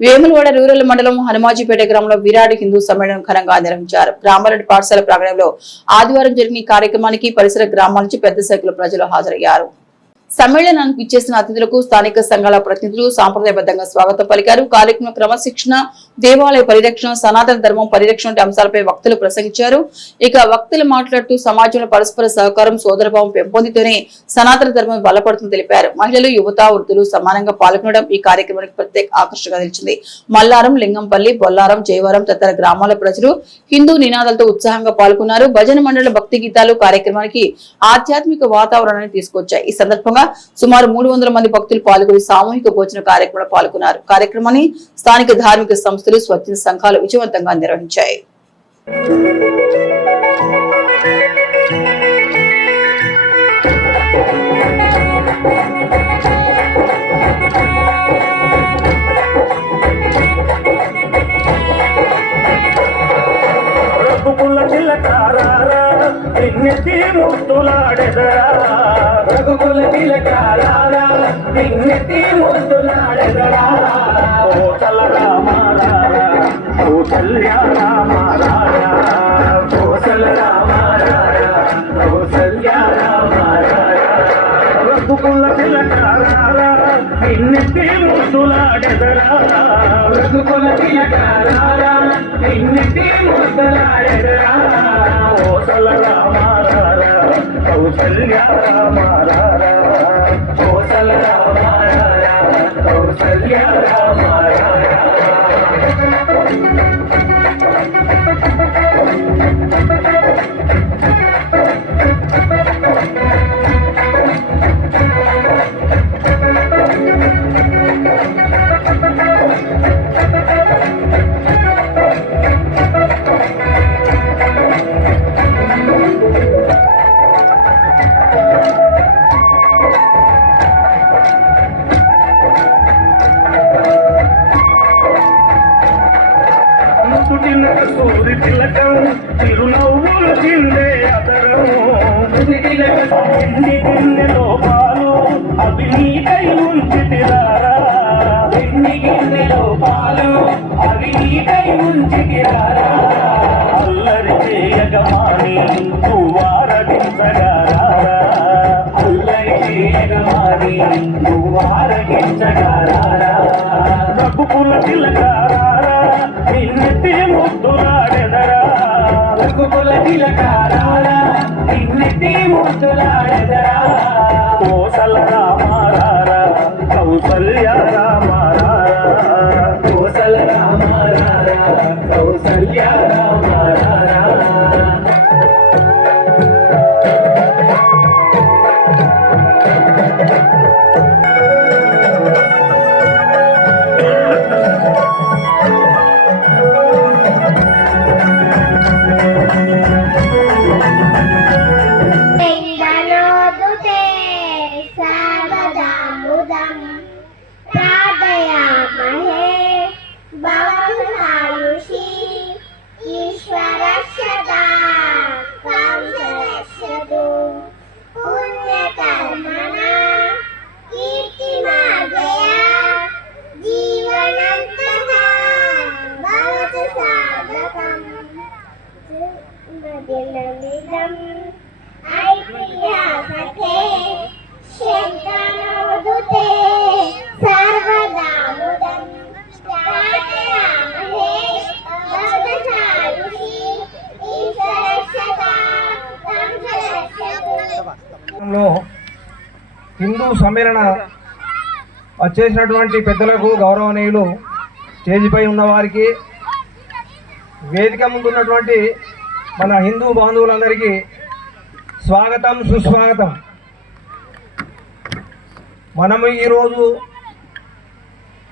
Vemulawada rural మండలం హనుమాజీపేట గ్రామంలో విరాట్ హిందూ సమ్మేళనం ఘనంగా నిర్వహించారు. బ్రాహ్మణుడి పాఠశాల ప్రాంగణంలో ఆదివారం జరిగిన ఈ కార్యక్రమానికి పరిసర గ్రామాల నుంచి పెద్ద సంఖ్యలో ప్రజలు హాజరయ్యారు. సమ్మేళనానికి ఇచ్చేసిన అతిథులకు స్థానిక సంఘాల ప్రతినిధులు సాంప్రదాయబద్ధంగా స్వాగతం పలికారు. కార్యక్రమం క్రమశిక్షణ, దేవాలయ పరిరక్షణ, సనాతన ధర్మం పరిరక్షణ వంటి అంశాలపై వక్తలు ప్రసంగించారు. ఇక వక్తలు మాట్లాడుతూ సమాజంలో పరస్పర సహకారం, సోదరభావం పెంపొందితేనే సనాతన ధర్మం బలపడుతుందని తెలిపారు. మహిళలు, యువత, వృద్ధులు సమానంగా పాల్గొనడం ఈ కార్యక్రమానికి ప్రత్యేక ఆకర్షణగా నిలిచింది. మల్లారం, లింగంపల్లి, బొల్లారం, జయవరం తదితర గ్రామాల ప్రజలు హిందూ నినాదాలతో ఉత్సాహంగా పాల్గొన్నారు. భజన మండలి భక్తి గీతాలు కార్యక్రమానికి ఆధ్యాత్మిక వాతావరణాన్ని తీసుకొచ్చాయి. ఈ సందర్భంగా సుమారు 300 మంది భక్తులు పాల్గొని సామూహిక భోజన కార్యక్రమంలో పాల్గొన్నారు. కార్యక్రమాన్ని స్థానిక ధార్మిక సంస్థలు, స్వచ్ఛంద సంఘాలు విజయవంతంగా నిర్వహించాయి. రఘుకుల తిలకారా విజ్ఞతి ముద్దులాడెదరా కోసల రామారారా కౌసల్య రామారారా కోసల రామారారా కౌసల్య రామారారా రఘుకుల తిలకారా విజ్ఞతి ముద్దులాడెదరా రఘుకుల తిలకారా విజ్ఞతి ముద్దులాడెదరా కోసల రామారారా కౌసల్య రామారారా కోసల రామారారా కౌసల్య రామారారా సూరి తిలకం తిరునవ్వులు చిందే అతరం ఎన్ని గిన్నెలో పాలు అవి నీకై ఉంచితిరారా ఎన్ని గిన్నెలో పాలు అవి నీకై ఉంచితిరారా అల్లరి చేయగమాని నువ్వారగించగారా అల్లరి చేయగమాని నువ్వారగించగారా రఘుకుల తిలకారా విన్నతి ముద్దులాడెదరా రఘుకుల తిలకారా విన్నతి ముద్దులాడెదరా కోసల రామారారా కౌసల్య రామారారా కోసల రామారారా కౌసల్య రామారారా హిందూ సమ్మేళన వచ్చేసినటువంటి పెద్దలకు, గౌరవనీయులు, స్టేజిపై ఉన్నవారికి, వేదిక ముందున్నటువంటి మన హిందూ బాంధవులందరికీ స్వాగతం, సుస్వాగతం. మనము ఈరోజు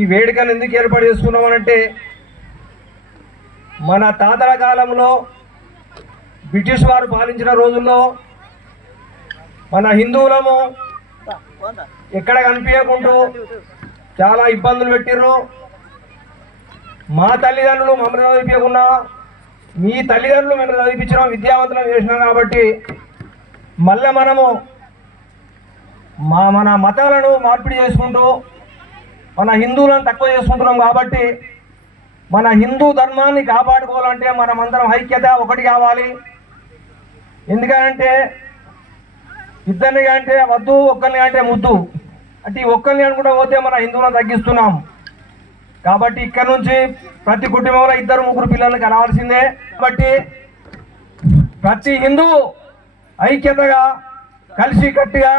ఈ వేడుకను ఎందుకు ఏర్పాటు చేసుకున్నామనంటే, మన తాతల కాలంలో బ్రిటిష్ వారు పాలించిన రోజుల్లో మన హిందువులము ఎక్కడ కనిపించకుండా చాలా ఇబ్బందులు పెట్టిర్రు. మా తల్లిదండ్రులు మమ్మల్ని చదివించకుండా మీ తల్లిదండ్రులు మేము చదివించడం, విద్యావంతులను చేసినాం. కాబట్టి మళ్ళీ మనము మన మతాలను మార్పిడి చేసుకుంటూ మన హిందువులను తక్కువ చేసుకుంటున్నాం. కాబట్టి మన హిందూ ధర్మాన్ని కాపాడుకోవాలంటే మనమందరం ఐక్యత ఒకటి కావాలి. ఎందుకంటే ఇద్దరిని అంటే వద్దు, ఒక్కరిని అంటే ముద్దు, అంటే ఈ ఒక్కరిని అనుకుంటూ పోతే మన హిందువులను తగ్గిస్తున్నాం. కాబట్టి ఇక్కడ నుంచి ప్రతి కుటుంబంలో 2-3 పిల్లలు కనవలసిందే. కాబట్టి ప్రతి హిందువు ఐక్యతగా కలిసి కట్టుగా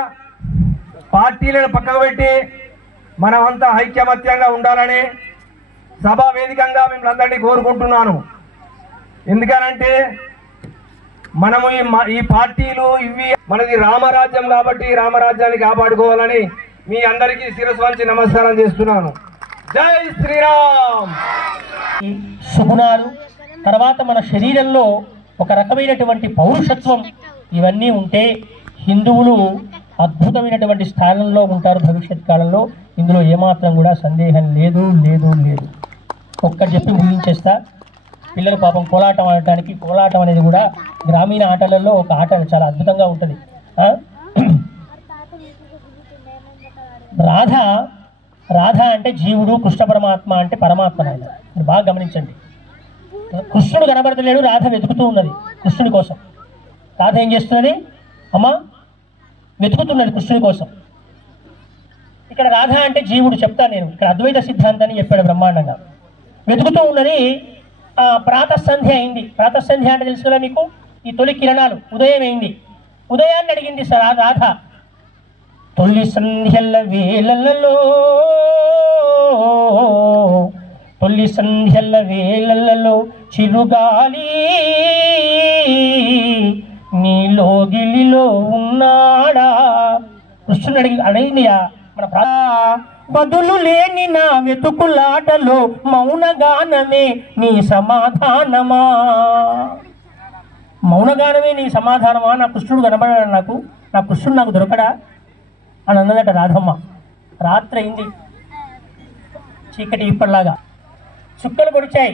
పార్టీలను పక్కకు పెట్టి మనమంతా ఐక్యమత్యంగా ఉండాలని సభా వేదికంగా మిమ్మల్ని అందరినీ కోరుకుంటున్నాను. ఎందుకనంటే మనము ఈ పార్టీలు ఇవి మనది రామరాజ్యం కాబట్టి రామరాజ్యాన్ని కాపాడుకోవాలని మీ అందరికీ శిరస్సు వంచి నమస్కారం చేస్తున్నాను. జై శ్రీరామ్. సుగుణాలు, తర్వాత మన శరీరంలో ఒక రకమైనటువంటి పౌరుషత్వం ఇవన్నీ ఉంటే హిందువులు అద్భుతమైనటువంటి స్థానంలో ఉంటారు భవిష్యత్ కాలంలో. ఇందులో ఏమాత్రం కూడా సందేహం లేదు లేదు లేదు. ఒక్కటి చెప్పి ముగించేస్తా. పిల్లలు పాపం కోలాటం ఆడటానికి, కోలాటం అనేది కూడా గ్రామీణ ఆటలలో ఒక ఆట చాలా అద్భుతంగా ఉంటుంది. రాధ అంటే జీవుడు, కృష్ణ పరమాత్మ అంటే పరమాత్మ. మీరు బాగా గమనించండి. కృష్ణుడు కనబడతలేడు, రాధ వెతుకుతూ ఉన్నది కృష్ణుని కోసం. రాధ ఏం చేస్తున్నది? అమ్మా వెతుకుతున్నది కృష్ణుని కోసం. ఇక్కడ రాధ అంటే జీవుడు. చెప్తాను నేను. ఇక్కడ అద్వైత సిద్ధాంతాన్ని చెప్పాడు బ్రహ్మాండంగా. వెతుకుతూ ఉన్నది. ప్రాతఃసంధ్య అయింది. ప్రాతఃసంధ్య అంటే తెలుసు కదా మీకు, ఈ తొలి కిరణాలు. ఉదయం అయింది. ఉదయాన్ని అడిగింది రాధ. తొలి సంధ్యల వేళలలో, తొలి సంధ్యల వేళలలో చిరుగాలి నీలోగిలిలో ఉన్నాడా? కృష్ణుడు అడిగిందియా మన బదులు లేని నా వెతుకులాటలో మౌనగానమే నీ సమాధానమా? మౌనగానమే నీ సమాధానమా? నా కృష్ణుడు కనబడాడు, నా కృష్ణుడు నాకు దొరకడా అని అన్నదట రాధమ్మ. రాత్రి అయింది, చీకటి ఇప్పటిలాగా, చుక్కలు పొడిచాయి.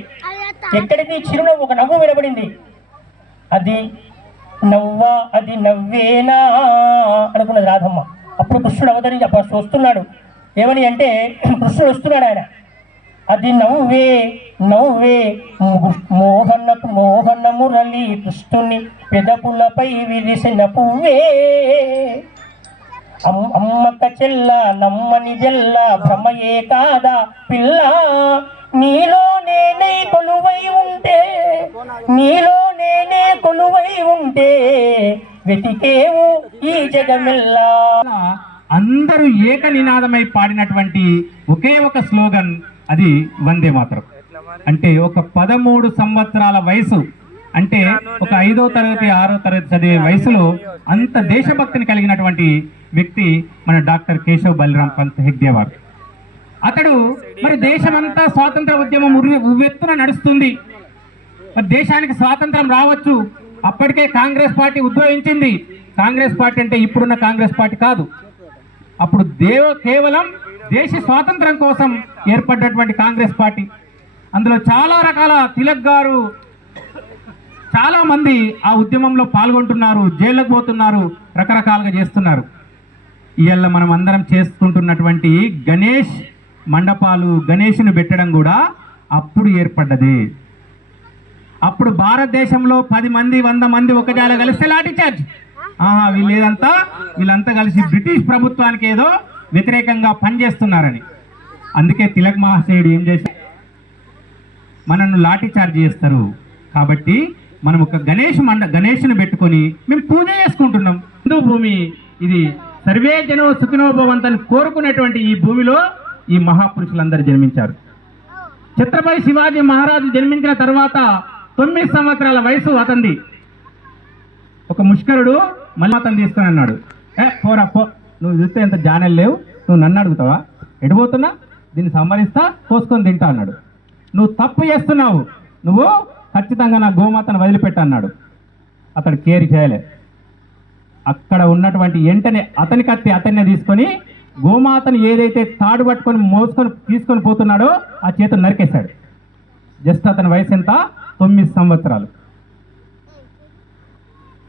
ఎక్కడికి చిరునవ్వు, ఒక నవ్వు వినబడింది. అది నవ్వా, అది నవ్వేనా అనుకున్నది రాధమ్మ. అప్పుడు కృష్ణుడు అవతరించి అప్పుడు వస్తున్నాడు. ఏమని అంటే, కృష్ణుడు వస్తున్నాడు. ఆయన అది నవ్వే నవ్వే మోహన మురళి కృష్ణుని పెదపులపై విరిసిన పువ్వే, అమ్మక చెల్ల నమ్మని జల్ల భ్రమయే కాదా పిల్ల, నీలో నేనే కొలువై ఉంటే, నీలో నేనే కొలువై ఉంటే వెతికేవు ఈ జగమెల్లా. అందరూ ఏక నినాదమై పాడినటువంటి ఒకే ఒక స్లోగన్, అది వందే మాతరం. అంటే ఒక 13 సంవత్సరాల వయసు, అంటే ఒక 5వ తరగతి 6వ తరగతి చదివే వయసులో అంత దేశభక్తిని కలిగినటువంటి వ్యక్తి మన డాక్టర్ కేశవ్ బలరాం పంత్ హెగ్డేవార్. అతడు మరి దేశమంతా స్వాతంత్ర ఉద్యమం ఉవ్వెత్తున నడుస్తుంది. మరి దేశానికి స్వాతంత్రం రావచ్చు. అప్పటికే కాంగ్రెస్ పార్టీ ఉద్భవించింది. కాంగ్రెస్ పార్టీ అంటే ఇప్పుడున్న కాంగ్రెస్ పార్టీ కాదు. అప్పుడు కేవలం దేశ స్వాతంత్రం కోసం ఏర్పడినటువంటి కాంగ్రెస్ పార్టీ. అందులో చాలా రకాల తిలక్ గారు, చాలా మంది ఆ ఉద్యమంలో పాల్గొంటున్నారు, జైళ్ళకు పోతున్నారు, రకరకాలుగా చేస్తున్నారు. ఇవాళ మనం అందరం చేసుకుంటున్నటువంటి గణేష్ మండపాలు, గణేష్ను పెట్టడం కూడా అప్పుడు ఏర్పడ్డది. అప్పుడు భారతదేశంలో 10 మంది 100 మంది ఒకజాల కలిస్తే లాఠీ చార్జ్. వీళ్ళంతా కలిసి బ్రిటిష్ ప్రభుత్వానికి ఏదో వ్యతిరేకంగా పనిచేస్తున్నారని. అందుకే తిలక్ మహాశయుడు ఏం చేశారు, మనను లాఠీ చార్జ్ చేస్తారు కాబట్టి మనం ఒక గణేష్ను పెట్టుకొని మేము పూజ చేసుకుంటున్నాం. హిందూ భూమి ఇది, సర్వే జనో సుఖినో భవంతని కోరుకునేటువంటి ఈ భూమిలో ఈ మహాపురుషులందరూ జన్మించారు. ఛత్రపతి శివాజీ మహారాజు జన్మించిన తర్వాత 9 సంవత్సరాల వయసు అతనిది. ఒక ముష్కరుడు మళ్ళీ అతను తీసుకొని అన్నాడు, పోరా పో, నువ్వు చూస్తే ఎంత జానెలు లేవు, నువ్వు నన్ను అడుగుతావా, ఎడిపోతున్నా, దీన్ని సంహరిస్తా, కోసుకొని తింటా అన్నాడు. నువ్వు తప్పు చేస్తున్నావు, నువ్వు ఖచ్చితంగా నా గోమాతను వదిలిపెట్ట అన్నాడు. అతడు కేర్ చేయలే. అక్కడ ఉన్నటువంటి వెంటనే అతని కత్తి అతన్నే తీసుకొని గోమాతను ఏదైతే తాడు పట్టుకొని మోసుకొని తీసుకొని పోతున్నాడో ఆ చేతులు నరికేశాడు. జస్ట్ అతని వయసు ఎంత? 9 సంవత్సరాలు.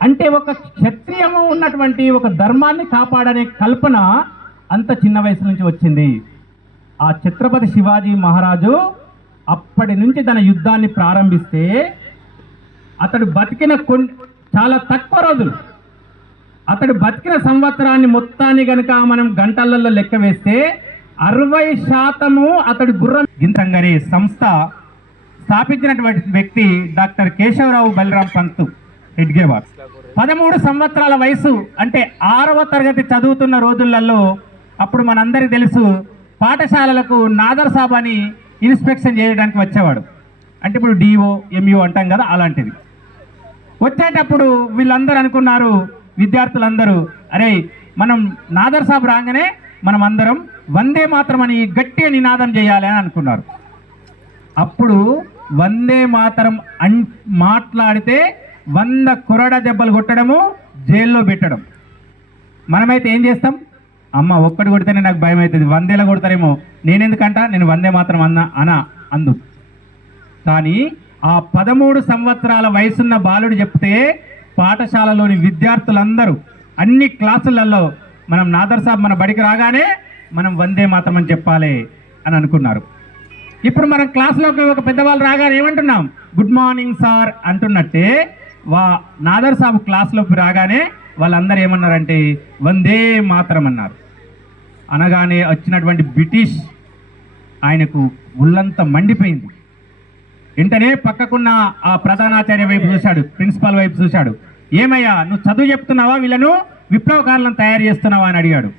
అంటే ఒక క్షత్రియము ఉన్నటువంటి ఒక ధర్మాన్ని కాపాడనే కల్పన అంత చిన్న వయసు నుంచి వచ్చింది. ఆ ఛత్రపతి శివాజీ మహారాజు అప్పటి నుంచి తన యుద్ధాన్ని ప్రారంభిస్తే అతడు బతికిన చాలా తక్కువ రోజులు, అతడు బతికిన సంవత్సరాన్ని మొత్తాన్ని కనుక మనం గంటలలో లెక్క వేస్తే 60% అతడు గుర్రం గింతంగరి సంస్థ స్థాపించినటువంటి వ్యక్తి డాక్టర్ కేశవరావు బలరాం పంత్ హెడ్గేవార్. 13 సంవత్సరాల వయసు అంటే 6వ తరగతి చదువుతున్న రోజులలో అప్పుడు మనందరికీ తెలుసు పాఠశాలలకు నాదర్ సాబ్ అని ఇన్స్పెక్షన్ చేయడానికి వచ్చేవాడు. అంటే ఇప్పుడు డిఓ ఎంఈఓ అంటాం కదా, అలాంటిది. వచ్చేటప్పుడు వీళ్ళందరూ అనుకున్నారు, విద్యార్థులందరూ, అరే మనం నాదర్ సాబ్ రాగానే మనం అందరం వందే మాతరం అని గట్టిగా నినాదం చేయాలి అని అనుకున్నారు. అప్పుడు వందే మాతరం మాట్లాడితే 100 కొరడ దెబ్బలు కొట్టడము, జైల్లో పెట్టడం. మనమైతే ఏం చేస్తాం, అమ్మ ఒక్కటి కొడితేనే నాకు భయం అవుతుంది, 100 కొడతారేమో, నేనెందుకంట, నేను వందే మాత్రం అందు. కానీ ఆ 13 సంవత్సరాల వయసున్న బాలుడు చెప్తే పాఠశాలలోని విద్యార్థులందరూ అన్ని క్లాసులలో మనం నాదర్ సాబ్ మన బడికి రాగానే మనం వందే మాతరం అని చెప్పాలి అని అనుకున్నారు. ఇప్పుడు మనం క్లాస్లోకి ఒక పెద్దవాళ్ళు రాగానే ఏమంటున్నాం, గుడ్ మార్నింగ్ సార్ అంటున్నట్టే నాదర్ సాబ్ క్లాస్లోకి రాగానే వాళ్ళందరూ ఏమన్నారంటే వందే మాతరం అన్నారు. అనగానే వచ్చినటువంటి బ్రిటిష్ ఆయనకు ఒళ్ళంతా మండిపోయింది. వెంటనే పక్కకున్న ఆ ప్రధానాచార్య వైపు చూశాడు, ప్రిన్సిపాల్ వైపు చూశాడు. ఏమయ్యా నువ్వు చదువు చెప్తున్నావా, వీళ్ళను విప్లవకారులను తయారు చేస్తున్నావా అని అడిగాడు.